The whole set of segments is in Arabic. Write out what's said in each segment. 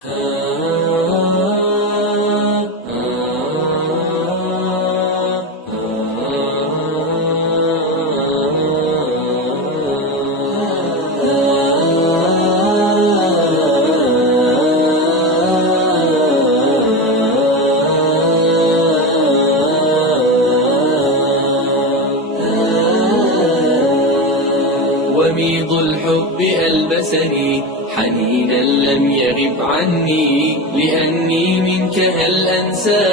وميض الحب ألبسني حنينا لم يغب عني، لأني منك هل أنسى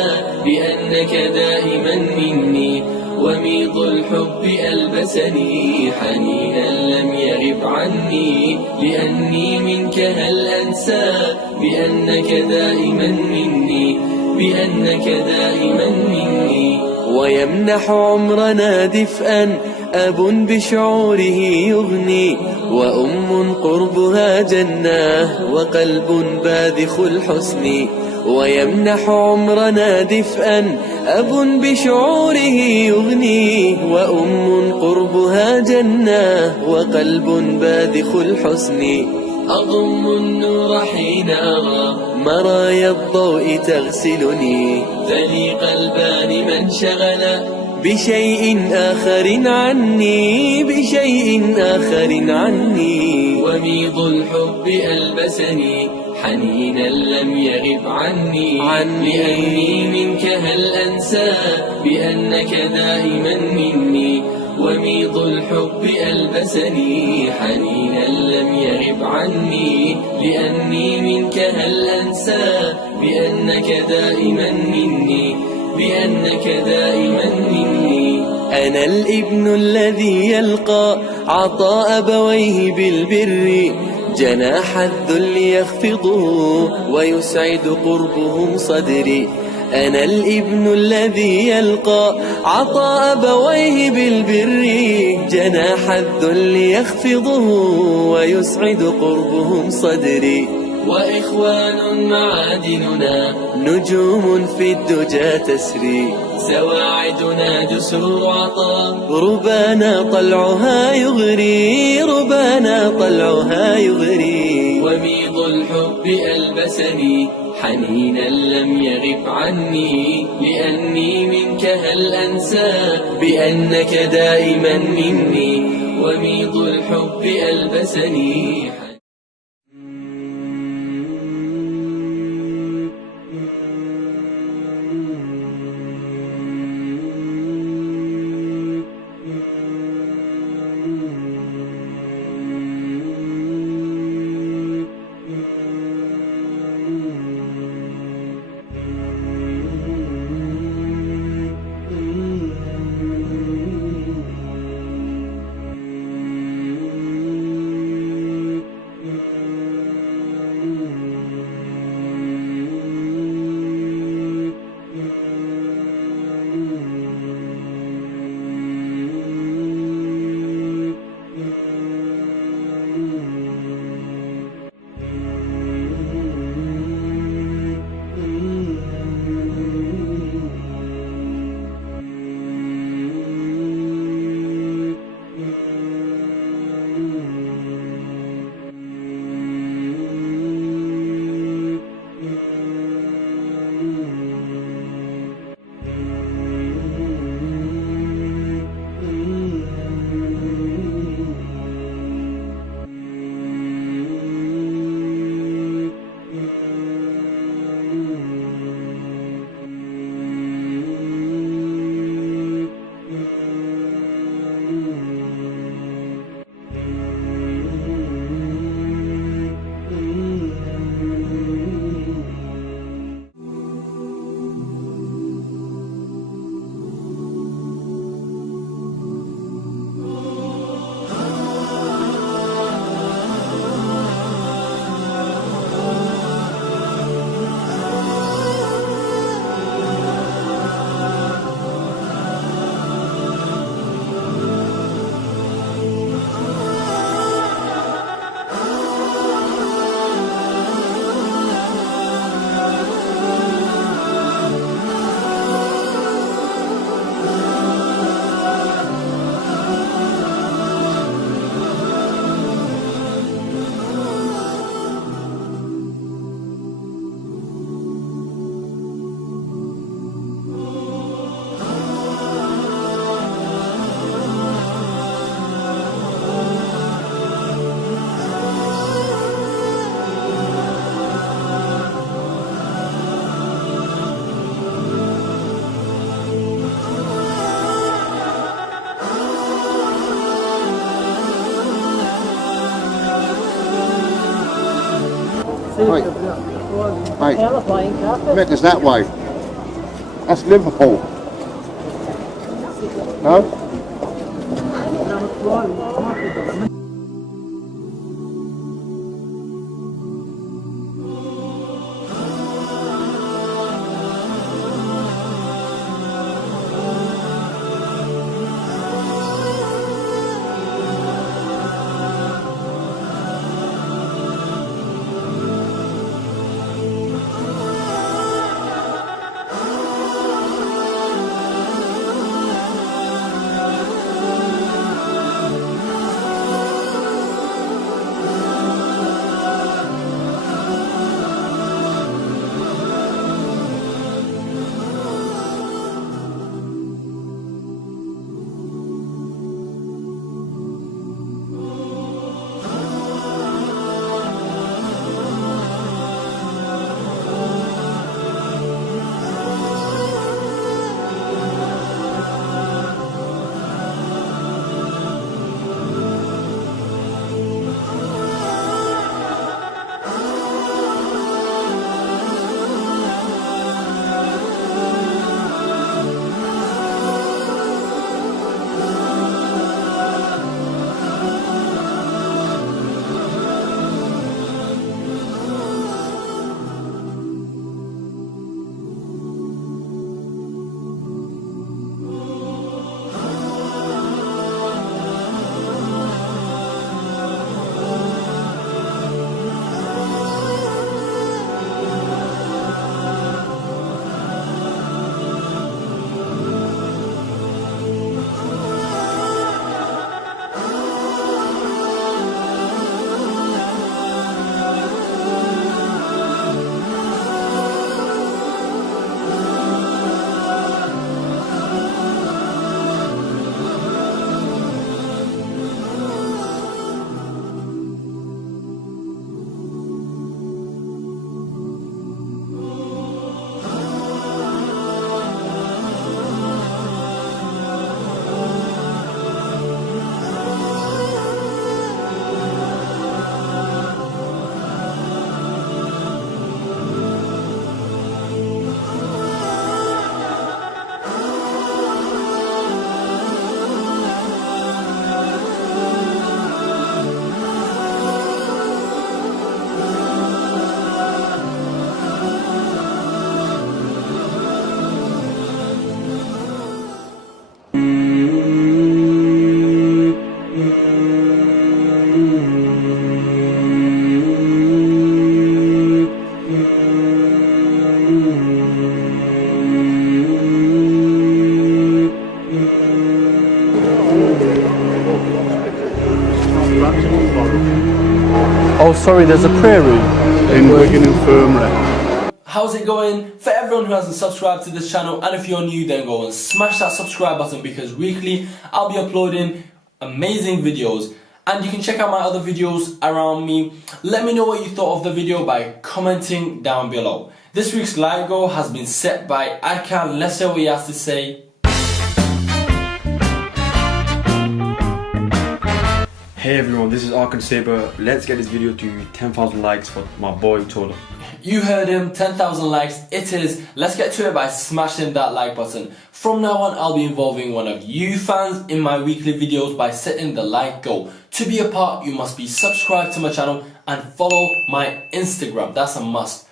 بأنك دائما مني. وميض الحب ألبسني حنينا لم يغب عني، لأني منك هل أنسى بأنك دائما مني، بأنك دائما مني. ويمنح عمرنا دفئا أب بشعوره يغني، وأم قربها جنة وقلب باذخ الحسن. ويمنح عمرنا دفئا أب بشعوره يغني، وأم قربها جنة وقلب باذخ الحسن. أضم النور حين أرى مرايا الضوء تغسلني، ذلي قلبان من شغل بشيء آخر عني، بشيء آخر عني. وميض الحب ألبسني حنينا لم يغب عني، لأني منك هل أنسى بأنك دائما مني. وميض الحب ألبسني حنينا لم يغب عني، لأني منك هل أنسى بأنك دائما مني، بأنك دائما مني. أنا الابن الذي يلقى عطاء أبويه بالبر، جناح الذل يخفضه ويسعد قربهم صدري. أنا الابن الذي يلقى عطاء أبويه بالبر، جناح الذل يخفضه ويسعد قربهم صدري. وإخوان معادننا نجوم في الدجى تسري، سواعدنا جسور عطاء ربانا طلعها يغري، ربانا طلعها يغري. وميض الحب ألبسني حنينا لم يغب عني، لأني منك هل أنسى بأنك دائما مني. وميض الحب ألبسني Mate, Mecca's that way. That's Liverpool. No? Oh, sorry, there's a prayer room in Wigan Infirmary. How's it going? For everyone who hasn't subscribed to this channel, and if you're new, then go and smash that subscribe button, because weekly I'll be uploading amazing videos. And you can check out my other videos around me. Let me know what you thought of the video by commenting down below. This week's light goal has been set by Arkan. Let's hear what he has to say. Hey everyone, this is Arkan Saber. Let's get this video to 10,000 likes for my boy Tola. You heard him, 10,000 likes it is. Let's get to it by smashing that like button. From now on, I'll be involving one of you fans in my weekly videos by setting the like goal. To be a part, you must be subscribed to my channel and follow my Instagram. That's a must.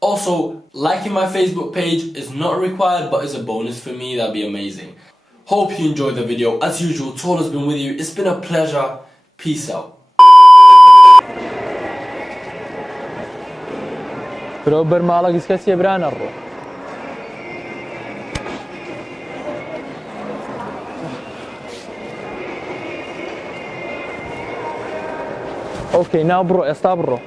Also, liking my Facebook page is not required, but is a bonus for me. That'd be amazing. Hope you enjoyed the video. As usual, Tola's been with you. It's been a pleasure. Peace out. Prober malag iskasi brana ro. Okay, now bro, está bro.